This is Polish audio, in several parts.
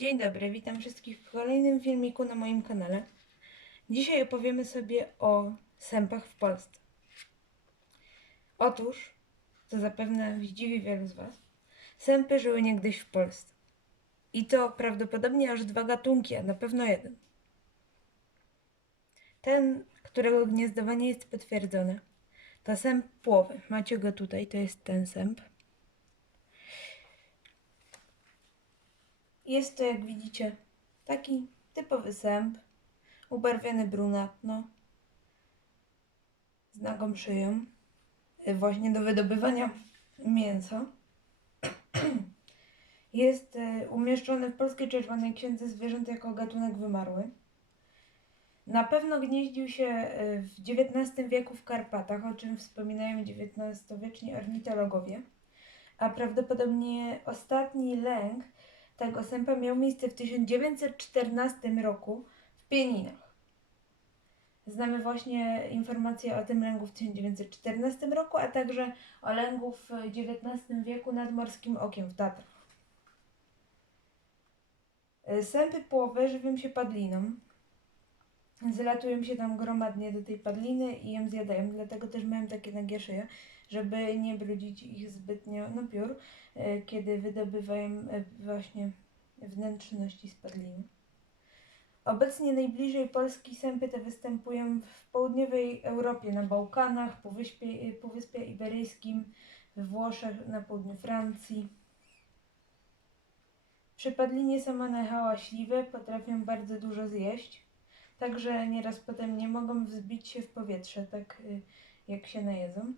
Dzień dobry, witam wszystkich w kolejnym filmiku na moim kanale. Dzisiaj opowiemy sobie o sępach w Polsce. Otóż, co zapewne zdziwi wielu z Was, sępy żyły niegdyś w Polsce. I to prawdopodobnie aż dwa gatunki, a na pewno jeden. Ten, którego gniazdowanie jest potwierdzone, to sęp płowy. Macie go tutaj, to jest ten sęp. Jest to, jak widzicie, taki typowy sęp, ubarwiony brunatno, z nagą szyją, y, właśnie do wydobywania mięsa. Jest y, umieszczony w Polskiej Czerwonej Księdze Zwierząt jako gatunek wymarły. Na pewno gnieździł się y, w XIX wieku w Karpatach, o czym wspominają XIX-wieczni ornitologowie, a prawdopodobnie ostatni lęk tego sępa miał miejsce w 1914 roku w Pieninach. Znamy właśnie informacje o tym lęgu w 1914 roku, a także o lęgu w XIX wieku nad Morskim Okiem w Tatrach. Sępy płowe żywią się padliną. Zlatują się tam gromadnie do tej padliny i ją zjadają, dlatego też mają takie nagie szyje, żeby nie brudzić ich zbytnio no piór, y, kiedy wydobywają y, właśnie wnętrzności z padliny. Obecnie najbliżej Polski sępy te występują w południowej Europie, na Bałkanach, Półwyspie, Półwyspie Iberyjskim, we Włoszech, na południu Francji. Przy padlinie są one hałaśliwe, potrafią bardzo dużo zjeść, także nieraz potem nie mogą wzbić się w powietrze, tak jak się najedzą.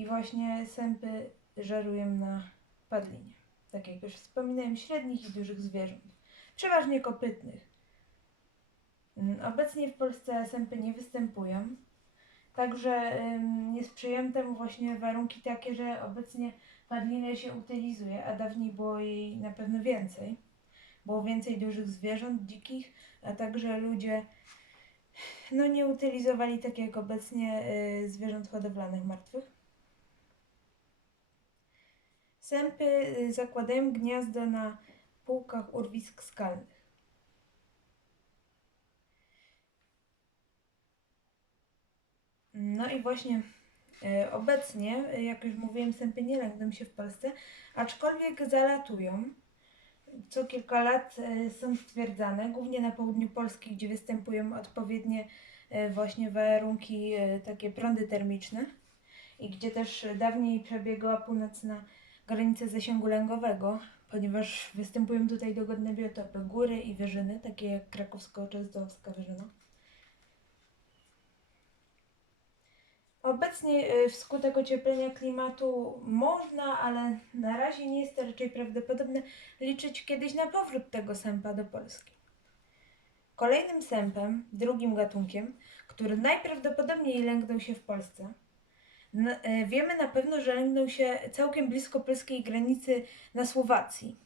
I właśnie sępy żerują na padlinie, tak jak już wspominałem, średnich i dużych zwierząt, przeważnie kopytnych. Mm, Obecnie w Polsce sępy nie występują, także sprzyjają temu właśnie warunki takie, że obecnie padlinę się utylizuje, a dawniej było jej na pewno więcej. Było więcej dużych zwierząt dzikich, a także ludzie no, nie utylizowali tak jak obecnie y, zwierząt hodowlanych martwych. Sępy y, zakładają gniazdo na półkach urwisk skalnych. No i właśnie e, obecnie, e, jak już mówiłem, sępy nie lęgną się w Polsce, aczkolwiek zalatują. Co kilka lat są stwierdzane, głównie na południu Polski, gdzie występują odpowiednie właśnie warunki, takie prądy termiczne i gdzie też dawniej przebiegała północna granica zasięgu lęgowego, ponieważ występują tutaj dogodne biotopy, góry i wyżyny, takie jak krakowsko-częstochowska wyżyna. Obecnie y, wskutek ocieplenia klimatu można, ale na razie nie jest to raczej prawdopodobne liczyć kiedyś na powrót tego sępa do Polski. Kolejnym sępem, drugim gatunkiem, który najprawdopodobniej lęgnął się w Polsce, y, wiemy na pewno, że lęgnął się całkiem blisko polskiej granicy na Słowacji,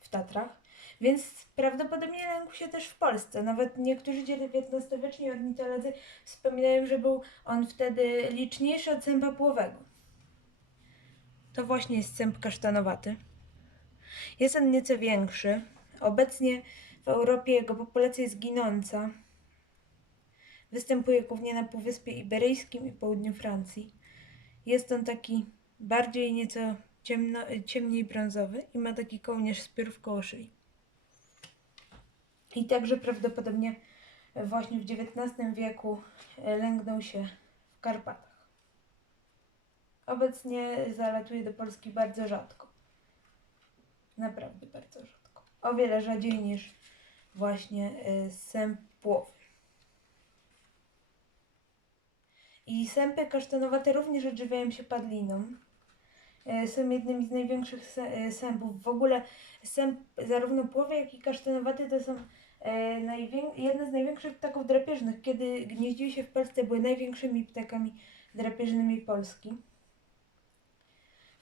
w Tatrach, więc prawdopodobnie lękł się też w Polsce. Nawet niektórzy XIX-wieczni ornitolodzy wspominają, że był on wtedy liczniejszy od sępa płowego. To właśnie jest sęp kasztanowaty. Jest on nieco większy. Obecnie w Europie jego populacja jest ginąca. Występuje głównie na Półwyspie Iberyjskim i południu Francji. Jest on taki bardziej nieco ciemno, ciemniej brązowy i ma taki kołnierz z piór koło szyi. I także prawdopodobnie właśnie w XIX wieku e, lęgnął się w Karpatach. Obecnie zalatuje do Polski bardzo rzadko. Naprawdę bardzo rzadko. O wiele rzadziej niż właśnie e, sęp płowy. I sępy kasztanowate również odżywiają się padliną. E, Są jednymi z największych e, sępów. W ogóle sęp zarówno płowy, jak i kasztanowaty to są e, jedne z największych ptaków drapieżnych. Kiedy gnieździły się w Polsce, były największymi ptakami drapieżnymi Polski.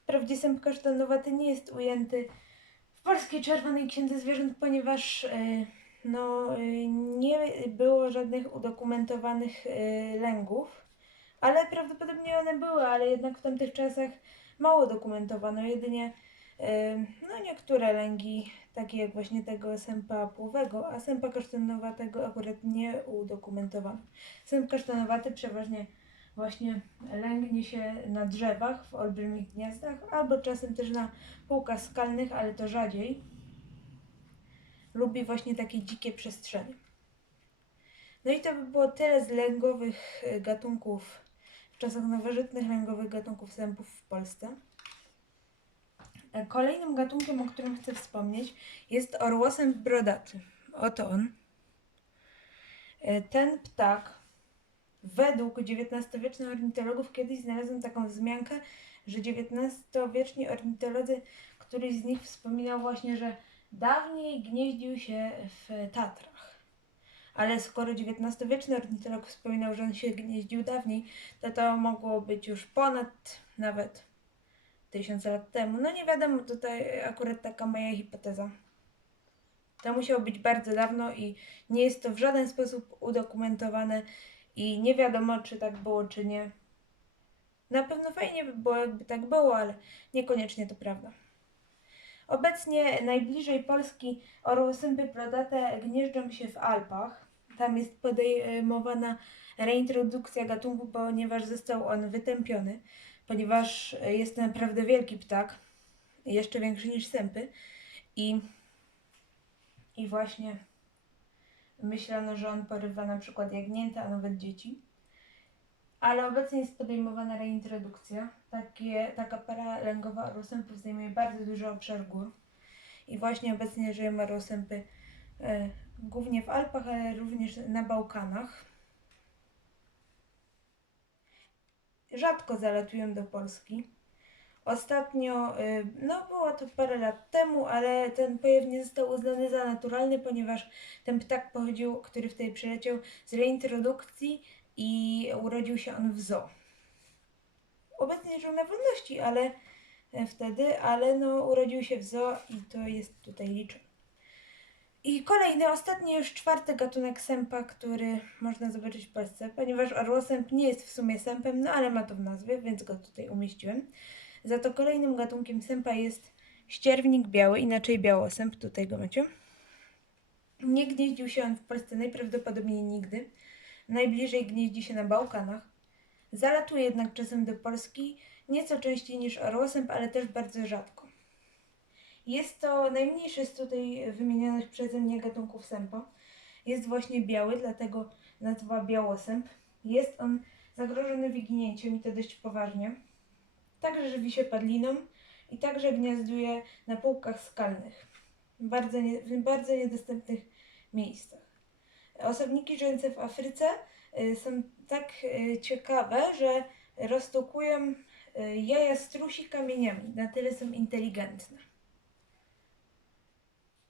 Wprawdzie sęp kasztanowaty nie jest ujęty w Polskiej Czerwonej Księdze Zwierząt, ponieważ no, nie było żadnych udokumentowanych lęgów, ale prawdopodobnie one były, ale jednak w tamtych czasach mało dokumentowano. Jedynie No niektóre lęgi, takie jak właśnie tego sępa płowego, a sępa kasztanowatego akurat nie udokumentowano. Sęp kasztanowaty przeważnie właśnie lęgnie się na drzewach w olbrzymich gniazdach, albo czasem też na półkach skalnych, ale to rzadziej. Lubi właśnie takie dzikie przestrzenie. No i to by było tyle z lęgowych e, gatunków, czasach nowożytnych lęgowych gatunków sępów w Polsce. E, Kolejnym gatunkiem, o którym chcę wspomnieć, jest orłosęp brodaty. Oto on. E, Ten ptak, według XIX-wiecznych ornitologów, kiedyś znalazłem taką wzmiankę, że XIX-wieczni ornitolodzy, któryś z nich wspominał właśnie, że dawniej gnieździł się w Tatrach. Ale skoro XIX-wieczny ornitolog wspominał, że on się gnieździł dawniej, to to mogło być już ponad nawet tysiąc lat temu. No nie wiadomo, tutaj akurat taka moja hipoteza. To musiało być bardzo dawno i nie jest to w żaden sposób udokumentowane i nie wiadomo, czy tak było, czy nie. Na pewno fajnie by było, jakby tak było, ale niekoniecznie to prawda. Obecnie najbliżej Polski orłosępy plodate gnieżdżą się w Alpach. Tam jest podejmowana reintrodukcja gatunku, ponieważ został on wytępiony, ponieważ jest naprawdę wielki ptak, jeszcze większy niż sępy i, i właśnie myślano, że on porywa na przykład jagnięta, a nawet dzieci. Ale obecnie jest podejmowana reintrodukcja. Takie, taka para lęgowa orłosępów zajmuje bardzo duży obszar gór. I właśnie obecnie żyją orłosępy e, głównie w Alpach, ale również na Bałkanach. Rzadko zalatują do Polski. Ostatnio, y, no było to parę lat temu, ale ten pojaw nie został uznany za naturalny, ponieważ ten ptak pochodził, który wtedy przyleciał z reintrodukcji i urodził się on w zoo. Obecnie żył na wolności, ale e, wtedy, ale no urodził się w zoo i to jest tutaj liczone. I kolejny, ostatni już czwarty gatunek sępa, który można zobaczyć w Polsce, ponieważ orłosęp nie jest w sumie sępem, no ale ma to w nazwie, więc go tutaj umieściłem. Za to kolejnym gatunkiem sępa jest ścierwnik biały, inaczej białosęp, tutaj go macie. Nie gnieździł się on w Polsce najprawdopodobniej nigdy. Najbliżej gnieździ się na Bałkanach. Zalatuje jednak czasem do Polski, nieco częściej niż orłosęp, ale też bardzo rzadko. Jest to najmniejszy z tutaj wymienionych przeze mnie gatunków sępa. Jest właśnie biały, dlatego nazwa białosęp. Jest on zagrożony wyginięciem i to dość poważnie. Także żywi się padliną i także gniazduje na półkach skalnych, bardzo, nie, w bardzo niedostępnych miejscach. Osobniki żyjące w Afryce y, są tak y, ciekawe, że roztokują y, jaja strusi kamieniami. Na tyle są inteligentne.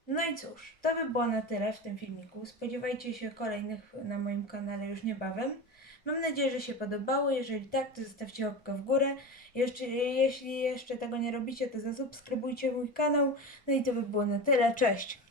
No i cóż, to by było na tyle w tym filmiku. Spodziewajcie się kolejnych na moim kanale już niebawem. Mam nadzieję, że się podobało. Jeżeli tak, to zostawcie łapkę w górę. Jeszcze, jeśli jeszcze tego nie robicie, to zasubskrybujcie mój kanał. No i to by było na tyle. Cześć!